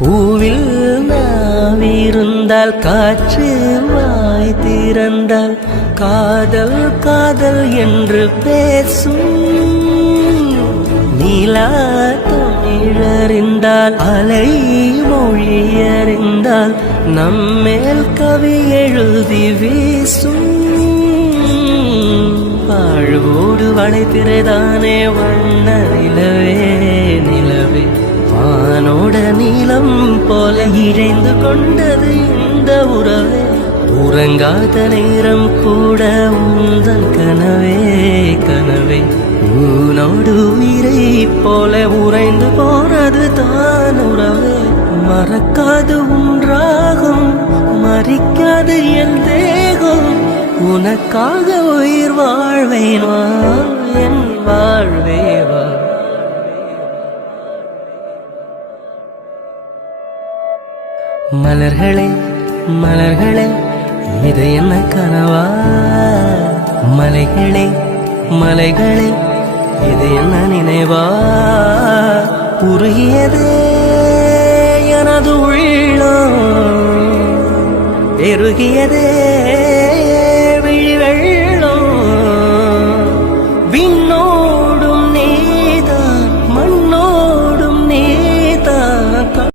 பூவில் நாவிருந்தால் காற்று வாய் திறந்தால் காதல் காதல் என்று பேசும். நீலா தமிழறிந்தால் அலை மொழியறிந்தால் நம்மேல் கவி எழுதி வீசும். வாழ்வோடு வளைத்திரைதானே வண்ண நிலவே. போல இழைந்து கொண்டது இந்த உறவே. உறங்காத நேரம் கூட உந்தன் கனவே கனவே. ஊனோடு உயிரை போல உறைந்து போனது தான் உறவே. மறக்காது உன்றாகும் மறிக்காது என் தேகம். உனக்காக உயிர் வாழ்வேன் என் வாழ்வே. மலர்களே மலர்களே இது என்ன கனவா? மலைகளே மலைகளே இது என்ன நினைவா? உருகியது எனது உள்ளம் பெருகியதே